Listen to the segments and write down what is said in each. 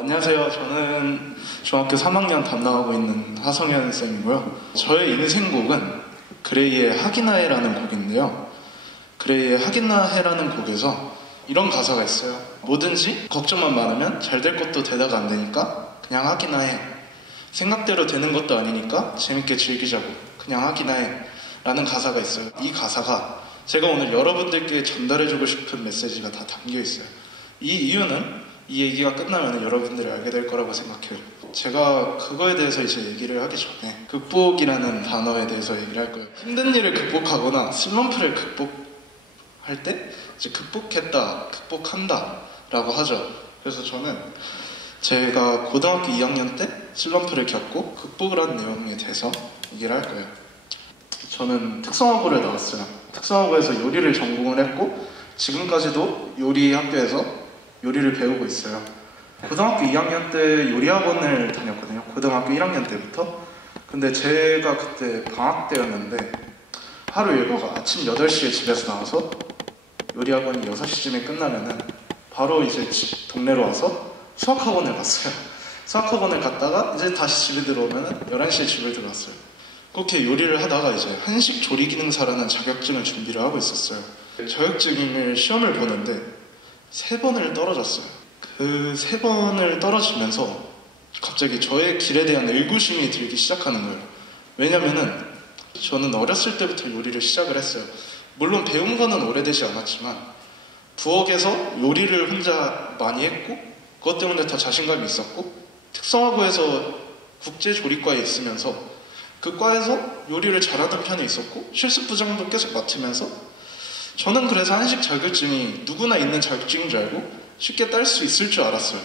안녕하세요. 저는 중학교 3학년 담당하고 있는 하성현 쌤이고요. 저의 인생곡은 그레이의 하기나해라는 곡인데요. 그레이의 하기나해라는 곡에서 이런 가사가 있어요. 뭐든지 걱정만 많으면 잘 될 것도 되다가 안 되니까 그냥 하기나 해. 생각대로 되는 것도 아니니까 재밌게 즐기자고 그냥 하기나 해 라는 가사가 있어요. 이 가사가 제가 오늘 여러분들께 전달해주고 싶은 메시지가 다 담겨 있어요. 이 이유는 이 얘기가 끝나면 여러분들이 알게 될 거라고 생각해요. 제가 그거에 대해서 이제 얘기를 하기 전에 극복이라는 단어에 대해서 얘기를 할 거예요. 힘든 일을 극복하거나 슬럼프를 극복할 때 이제 극복했다, 극복한다 라고 하죠. 그래서 저는 제가 고등학교 2학년 때 슬럼프를 겪고 극복을 한 내용에 대해서 얘기를 할 거예요. 저는 특성화고를 나왔어요. 특성화고에서 요리를 전공을 했고 지금까지도 요리 학교에서 요리를 배우고 있어요. 고등학교 2학년 때 요리학원을 다녔거든요. 고등학교 1학년 때부터. 근데 제가 그때 방학 때였는데 하루 일과가 아침 8시에 집에서 나와서 요리학원이 6시쯤에 끝나면은 바로 이제 동네로 와서 수학학원을 갔어요. 수학학원을 갔다가 이제 다시 집에 들어오면은 11시에 집을 들어왔어요. 그렇게 요리를 하다가 이제 한식 조리기능사라는 자격증을 준비를 하고 있었어요. 자격증을 시험을 보는데 3번을 떨어졌어요. 그 3번을 떨어지면서 갑자기 저의 길에 대한 의구심이 들기 시작하는 거예요. 왜냐면은 저는 어렸을 때부터 요리를 시작을 했어요. 물론 배운 거는 오래되지 않았지만 부엌에서 요리를 혼자 많이 했고 그것 때문에 더 자신감이 있었고 특성화고에서 국제조리과에 있으면서 그 과에서 요리를 잘하는 편이 있었고 실습부장도 계속 맡으면서 저는 그래서 한식 자격증이 누구나 있는 자격증인 줄 알고 쉽게 딸 수 있을 줄 알았어요.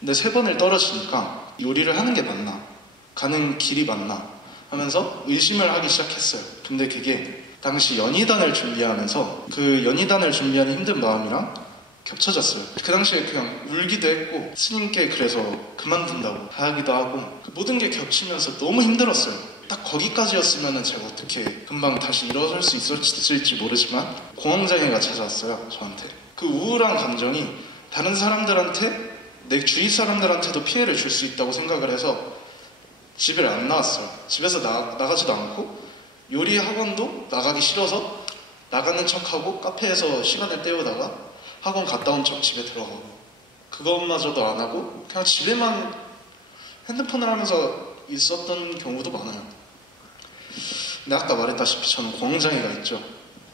근데 3번을 떨어지니까 요리를 하는 게 맞나? 가는 길이 맞나? 하면서 의심을 하기 시작했어요. 근데 그게 당시 연희단을 준비하면서 그 연희단을 준비하는 힘든 마음이랑 겹쳐졌어요. 그 당시에 그냥 울기도 했고 스님께 그래서 그만둔다고 하기도 하고 모든 게 겹치면서 너무 힘들었어요. 딱 거기까지였으면 제가 어떻게 금방 다시 일어설 수 있을지 모르지만 공황장애가 찾아왔어요. 저한테. 그 우울한 감정이 다른 사람들한테 내 주위 사람들한테도 피해를 줄 수 있다고 생각을 해서 집을 안 나왔어요. 집에서 나가지도 않고 요리 학원도 나가기 싫어서 나가는 척하고 카페에서 시간을 때우다가 학원 갔다 온 척 집에 들어가고 그것마저도 안 하고 그냥 집에만 핸드폰을 하면서 있었던 경우도 많아요. 근데 아까 말했다시피 저는 공황장애가 있죠.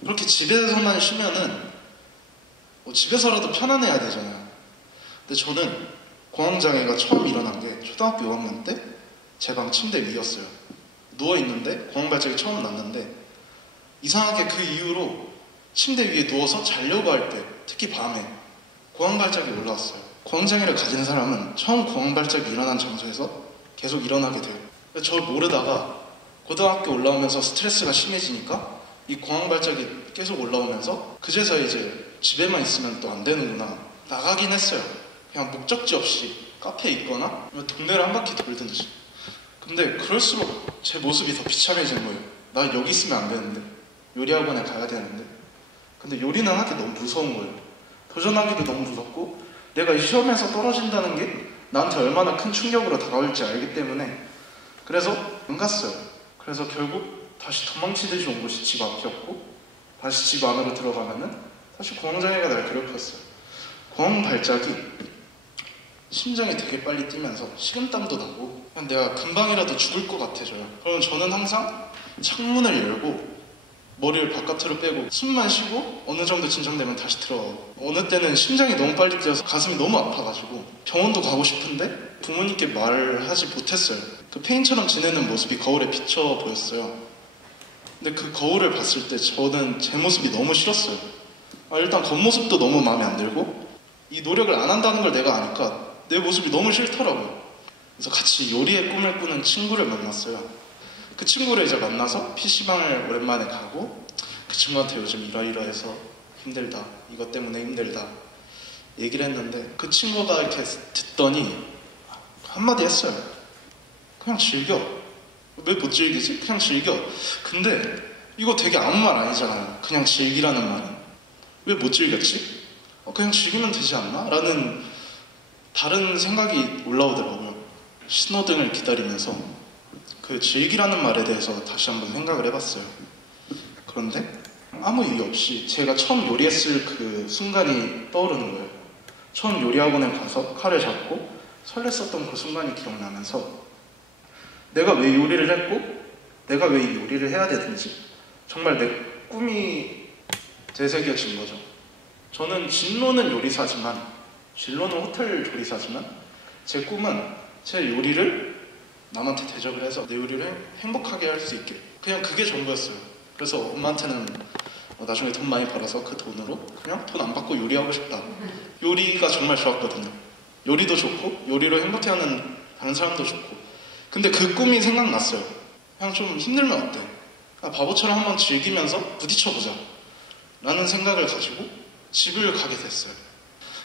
그렇게 집에서만 쉬면은 집에서라도 편안해야 되잖아요. 근데 저는 공황장애가 처음 일어난 게 초등학교 5학년 때 제 방 침대 위였어요. 누워있는데 공황발작이 처음 났는데 이상하게 그 이후로 침대 위에 누워서 자려고 할 때 특히 밤에 공황발작이 올라왔어요. 공황장애를 가진 사람은 처음 공황발작이 일어난 장소에서 계속 일어나게 돼요. 저를 모르다가 고등학교 올라오면서 스트레스가 심해지니까 이 공황발작이 계속 올라오면서 그제서야 이제 집에만 있으면 또 안 되는구나 나가긴 했어요. 그냥 목적지 없이 카페에 있거나 동네를 한 바퀴 돌든지. 근데 그럴수록 제 모습이 더 비참해진 거예요. 나 여기 있으면 안 되는데 요리학원에 가야 되는데 근데 요리는 하기 너무 무서운 거예요. 도전하기도 너무 무섭고 내가 이 시험에서 떨어진다는 게 나한테 얼마나 큰 충격으로 다가올지 알기 때문에 그래서 안 갔어요. 그래서 결국 다시 도망치듯이 온 곳이 집 앞이었고 다시 집 안으로 들어가면은 다시 공황장애가 날 괴롭혔어요. 공황발작이 심장이 되게 빨리 뛰면서 식은땀도 나고 그냥 내가 금방이라도 죽을 것 같아져요. 그럼 저는 항상 창문을 열고 머리를 바깥으로 빼고 숨만 쉬고 어느 정도 진정되면 다시 들어가고 어느 때는 심장이 너무 빨리 뛰어서 가슴이 너무 아파가지고 병원도 가고 싶은데 부모님께 말을 하지 못했어요. 그 페인처럼 지내는 모습이 거울에 비쳐 보였어요. 근데 그 거울을 봤을 때 저는 제 모습이 너무 싫었어요. 일단 겉모습도 너무 마음에 안 들고 이 노력을 안 한다는 걸 내가 아니까 내 모습이 너무 싫더라고요. 그래서 같이 요리의 꿈을 꾸는 친구를 만났어요. 그 친구를 이제 만나서 PC방을 오랜만에 가고 그 친구한테 요즘 이러이러해서 힘들다, 이것 때문에 힘들다 얘기를 했는데 그 친구가 이렇게 듣더니 한마디 했어요. 그냥 즐겨. 왜 못 즐기지? 그냥 즐겨. 근데 이거 되게 아무 말 아니잖아요. 그냥 즐기라는 말은. 왜 못 즐겼지? 그냥 즐기면 되지 않나? 라는 다른 생각이 올라오더라고요. 신호등을 기다리면서 그 즐기라는 말에 대해서 다시 한번 생각을 해봤어요. 그런데 아무 이유 없이 제가 처음 요리했을 그 순간이 떠오르는 거예요. 처음 요리학원에 가서 칼을 잡고 설렜었던 그 순간이 기억나면서 내가 왜 요리를 했고 내가 왜 이 요리를 해야 되든지 정말 내 꿈이 되새겨진 거죠. 저는 진로는 요리사지만 진로는 호텔 조리사지만 제 꿈은 제 요리를 남한테 대접을 해서 내 요리를 행복하게 할 수 있게 그냥 그게 전부였어요. 그래서 엄마한테는 나중에 돈 많이 벌어서 그 돈으로 그냥 돈 안 받고 요리하고 싶다. 요리가 정말 좋았거든요. 요리도 좋고 요리로 행복해하는 다른 사람도 좋고 근데 그 꿈이 생각났어요. 그냥 좀 힘들면 어때? 바보처럼 한번 즐기면서 부딪혀보자 라는 생각을 가지고 집을 가게 됐어요.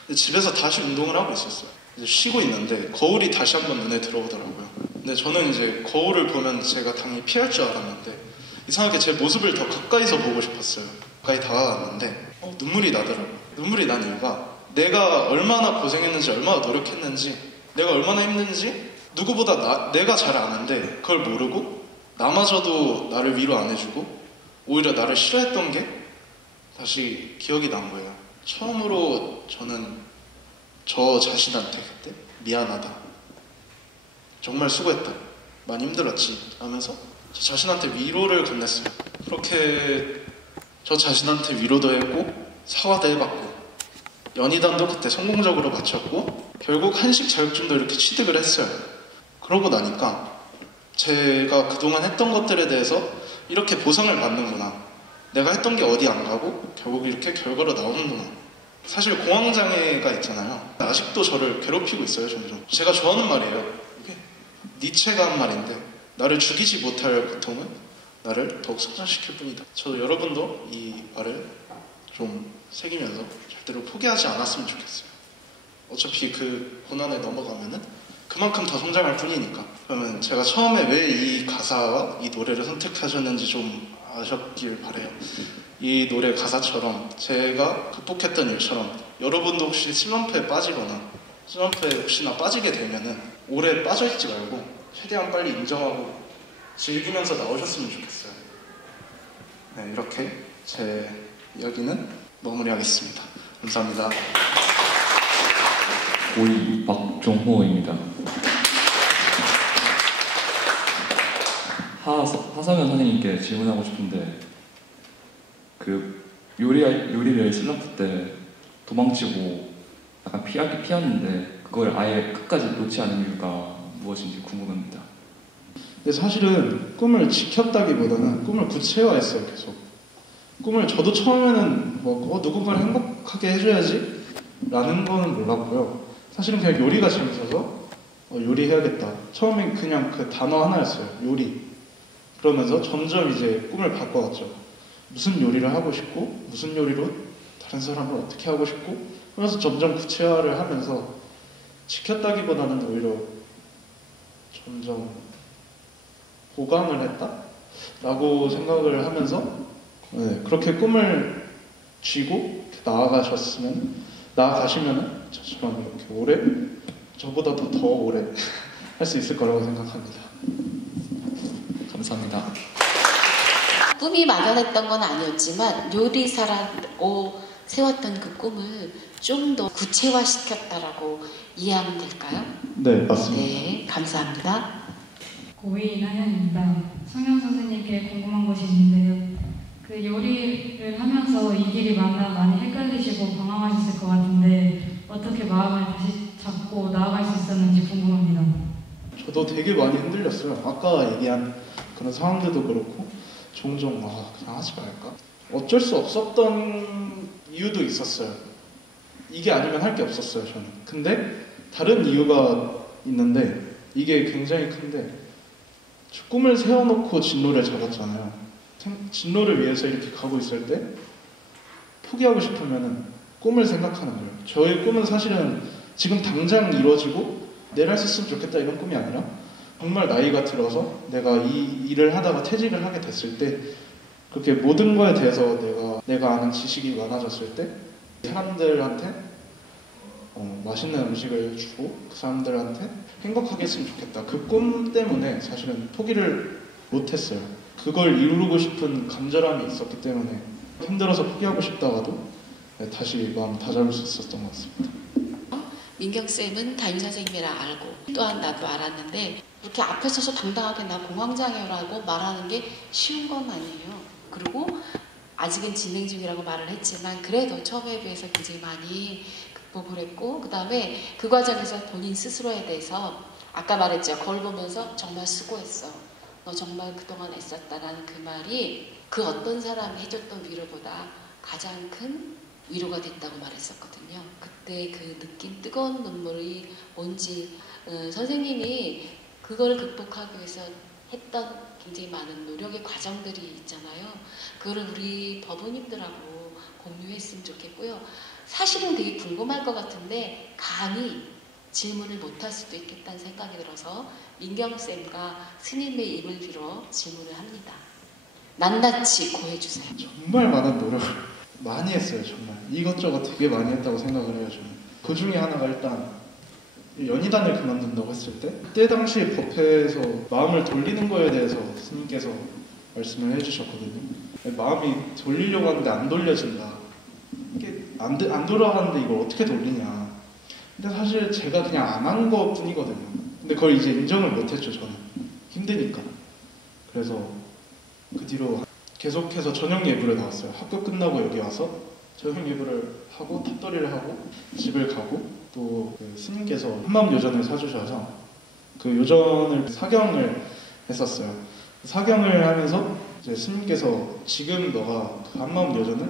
근데 집에서 다시 운동을 하고 있었어요. 이제 쉬고 있는데 거울이 다시 한번 눈에 들어오더라고요. 근데 저는 이제 거울을 보면 제가 당연히 피할 줄 알았는데 이상하게 제 모습을 더 가까이서 보고 싶었어요. 가까이 다가갔는데 눈물이 나더라고요. 눈물이 난 이유가 내가 얼마나 고생했는지 얼마나 노력했는지 내가 얼마나 힘든지 누구보다 내가 잘 아는데 그걸 모르고 나마저도 나를 위로 안 해주고 오히려 나를 싫어했던 게 다시 기억이 난 거예요. 처음으로 저는 저 자신한테 그때 미안하다. 정말 수고했다. 많이 힘들었지. 하면서 저 자신한테 위로를 건넸어요. 그렇게 저 자신한테 위로도 했고 사과도 해봤고 연희단도 그때 성공적으로 마쳤고 결국 한식 자격증도 이렇게 취득을 했어요. 그러고 나니까 제가 그동안 했던 것들에 대해서 이렇게 보상을 받는구나. 내가 했던 게 어디 안 가고 결국 이렇게 결과로 나오는구나. 사실 공황장애가 있잖아요. 아직도 저를 괴롭히고 있어요. 점점. 제가 좋아하는 말이에요. 이게 니체가 한 말인데 나를 죽이지 못할 고통은 나를 더욱 성장시킬 뿐이다. 저도 여러분도 이 말을 좀 새기면서 절대로 포기하지 않았으면 좋겠어요. 어차피 그 고난에 넘어가면은 그만큼 더 성장할 뿐이니까. 그러면 제가 처음에 왜 이 가사와 이 노래를 선택하셨는지 좀 아셨길 바래요. 이 노래 가사처럼 제가 극복했던 일처럼 여러분도 혹시 슬럼프에 빠지거나 슬럼프에 혹시나 빠지게 되면은 오래 빠져있지 말고 최대한 빨리 인정하고 즐기면서 나오셨으면 좋겠어요. 네, 이렇게 제 이야기는 마무리하겠습니다. 감사합니다. 고2 박종호입니다. 하성현 선생님께 질문하고 싶은데 그 요리를 슬럼프 때 도망치고 약간 피하는데 그걸 아예 끝까지 놓지 않은 이유가 무엇인지 궁금합니다. 근데 사실은 꿈을 지켰다기보다는 꿈을 구체화했어요. 계속 꿈을 저도 처음에는 누군가를 행복하게 해줘야지 라는 거는 몰랐고요. 사실은 그냥 요리가 재밌어서 요리해야겠다. 처음엔 그냥 그 단어 하나였어요. 요리. 그러면서 점점 이제 꿈을 바꿔갔죠. 무슨 요리를 하고 싶고 무슨 요리로 다른 사람을 어떻게 하고 싶고 그래서 점점 구체화를 하면서 지켰다기보다는 오히려 점점 보강을 했다라고 생각을 하면서 그렇게 꿈을 쥐고 나아가시면은 저처럼 이렇게 오래 저보다도 더 오래 할 수 있을 거라고 생각합니다. 감사합니다. 꿈이 막연했던 건 아니었지만 요리사라고 세웠던 그 꿈을 좀 더 구체화시켰다라고 이해하면 될까요? 네, 맞습니다. 네, 감사합니다. 고2 한현입니다. 성현 선생님께 궁금한 것이 있는데요. 그 요리를 하면서 이 길이 맞나 많이 헷갈리시고 방황하셨을 것 같은데 어떻게 마음을 다시 잡고 나아갈 수 있었는지 궁금합니다. 저도 되게 많이 흔들렸어요. 아까 얘기한 그런 상황들도 그렇고 종종 그냥 하지 말까? 어쩔 수 없었던 이유도 있었어요. 이게 아니면 할 게 없었어요. 저는. 근데 다른 이유가 있는데 이게 굉장히 큰데 꿈을 세워놓고 진로를 잡았잖아요. 진로를 위해서 이렇게 가고 있을 때 포기하고 싶으면은 꿈을 생각하는 거예요. 저의 꿈은 사실은 지금 당장 이루어지고 내일 할 수 있으면 좋겠다 이런 꿈이 아니라 정말 나이가 들어서 내가 이 일을 하다가 퇴직을 하게 됐을 때 그렇게 모든 거에 대해서 내가 아는 지식이 많아졌을 때 사람들한테 맛있는 음식을 주고 그 사람들한테 행복하게 했으면 좋겠다. 그 꿈 때문에 사실은 포기를 못했어요. 그걸 이루고 싶은 간절함이 있었기 때문에 힘들어서 포기하고 싶다가도 다시 마음 다잡을 수 있었던 것 같습니다. 민경쌤은 담임선생님이라 알고 또한 나도 알았는데 그렇게 앞에 서서 당당하게 나 공황장애라고 말하는 게 쉬운 건 아니에요. 그리고 아직은 진행 중이라고 말을 했지만 그래도 처음에 비해서 굉장히 많이 극복을 했고 그 다음에 그 과정에서 본인 스스로에 대해서 아까 말했죠. 거울 보면서 정말 수고했어. 너 정말 그동안 애썼다라는 그 말이 그 어떤 사람이 해줬던 위로보다 가장 큰 위로가 됐다고 말했었거든요. 그때 그 느낀 뜨거운 눈물이 뭔지 선생님이 그걸 극복하기 위해서 했던 굉장히 많은 노력의 과정들이 있잖아요. 그거를 우리 법원님들하고 공유했으면 좋겠고요. 사실은 되게 궁금할 것 같은데 감히 질문을 못할 수도 있겠다는 생각이 들어서 민경쌤과 스님의 입을 빌어 질문을 합니다. 낱낱이 고해주세요. 정말 많은 노력을 많이 했어요. 정말 이것저것 되게 많이 했다고 생각을 해요. 저는. 그 중에 하나가 일단 연희단을 그만둔다고 했을 때 그때 당시 법회에서 마음을 돌리는 거에 대해서 스님께서 말씀을 해주셨거든요. 마음이 돌리려고 하는데 안 돌려진다. 이게 안 돌아가는데 이걸 어떻게 돌리냐. 근데 사실 제가 그냥 안 한 것 뿐이거든요. 근데 그걸 이제 인정을 못했죠. 저는 힘드니까. 그래서 그 뒤로 계속해서 저녁 예불에 나왔어요. 학교 끝나고 여기 와서 저녁 예불을 하고 탑돌이를 하고 집을 가고 또 그 스님께서 한마음 요전을 사주셔서 그 요전을 사경을 했었어요. 사경을 하면서 이제 스님께서 지금 너가 그 한마음 요전을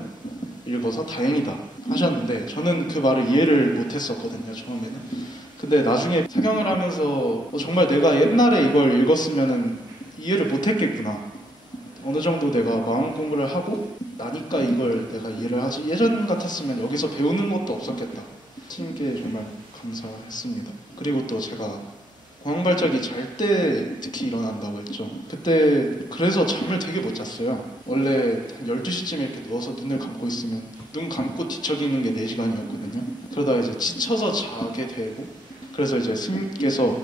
읽어서 다행이다 하셨는데 저는 그 말을 이해를 못했었거든요. 처음에는. 근데 나중에 사경을 하면서 정말 내가 옛날에 이걸 읽었으면 이해를 못했겠구나. 어느 정도 내가 마음 공부를 하고 나니까 이걸 내가 이해를 하지 예전 같았으면 여기서 배우는 것도 없었겠다. 스님께 정말 감사했습니다. 그리고 또 제가 공황발작이 잘 때 특히 일어난다고 했죠. 그때 그래서 잠을 되게 못 잤어요. 원래 12시쯤에 이렇게 누워서 눈을 감고 있으면 눈 감고 뒤척이는 게 4시간이었거든요. 그러다가 이제 지쳐서 자게 되고 그래서 이제 스님께서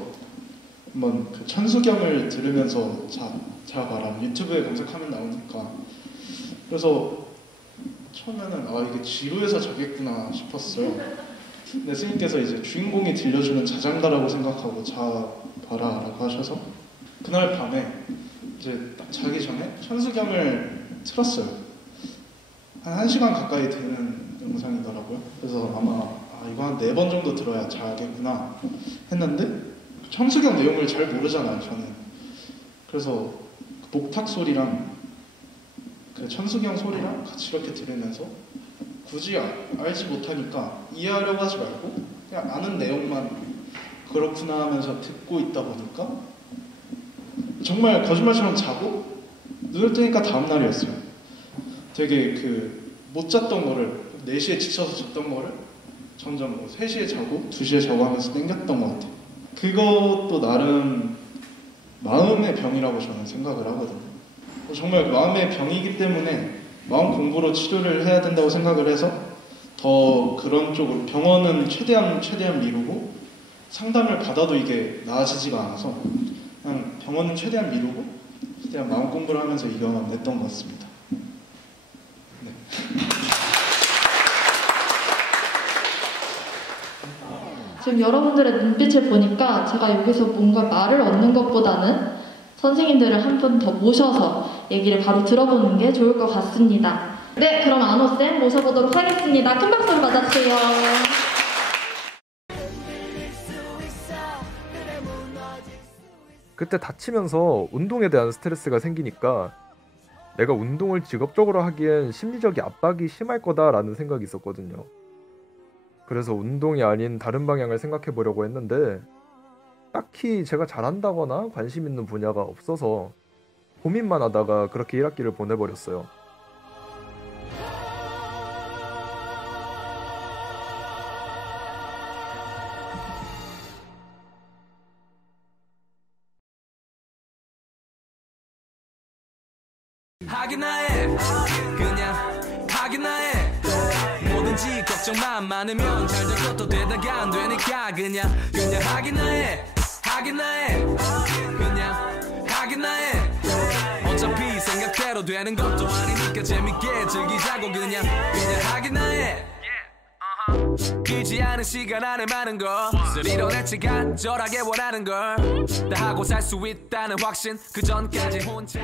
한번 그 천수경을 들으면서 자봐라. 유튜브에 검색하면 나오니까. 그래서 처음에는 이게 지루해서 자겠구나 싶었어요. 근데 스님께서 이제 주인공이 들려주는 자장가라고 생각하고 자봐라 라고 하셔서 그날 밤에 이제 딱 자기 전에 천수경을 틀었어요. 한 1시간 가까이 되는 영상이더라고요. 그래서 아마 이거 한 4번 정도 들어야 자겠구나 했는데 천수경 내용을 잘 모르잖아요, 저는. 그래서 그 목탁 소리랑 그 천수경 소리랑 같이 이렇게 들으면서 굳이 알지 못하니까 이해하려고 하지 말고 그냥 아는 내용만 그렇구나 하면서 듣고 있다 보니까 정말 거짓말처럼 자고 눈을 뜨니까 다음 날이었어요. 되게 못 잤던 거를 4시에 지쳐서 잤던 거를 점점 3시에 자고 2시에 자고 하면서 땡겼던 것 같아요. 그것도 나름 마음의 병이라고 저는 생각을 하거든요. 정말 마음의 병이기 때문에 마음 공부로 치료를 해야 된다고 생각을 해서 더 그런 쪽으로 병원은 최대한 미루고 상담을 받아도 이게 나아지지가 않아서 그냥 병원은 최대한 미루고 최대한 마음 공부를 하면서 이겨냈던 것 같습니다. 네. 지금 여러분들의 눈빛을 보니까 제가 여기서 뭔가 말을 얻는 것보다는 선생님들을 한 분 더 모셔서 얘기를 바로 들어보는 게 좋을 것 같습니다. 네, 그럼 안호쌤 모셔보도록 하겠습니다. 큰 박수 받아주세요. 그때 다치면서 운동에 대한 스트레스가 생기니까 내가 운동을 직업적으로 하기엔 심리적인 압박이 심할 거다라는 생각이 있었거든요. 그래서 운동이 아닌 다른 방향을 생각해 보려고 했는데 딱히 제가 잘한다거나 관심 있는 분야가 없어서 고민만 하다가 그렇게 1학기를 보내버렸어요. 하긴 나의 걱정만 많으면 잘 될 것도 되다가 안 되니까 그냥 하기나 해 그냥 하기나 해 어차피 생각대로 되는 것도 아니니까 재밌게 즐기자고 그냥 하기나 해 길지 않은 시간 안에 많은 것을 이뤄냈지 간절하게 원하는 걸 다 하고 살 수 있다는 확신 그 전까지 혼자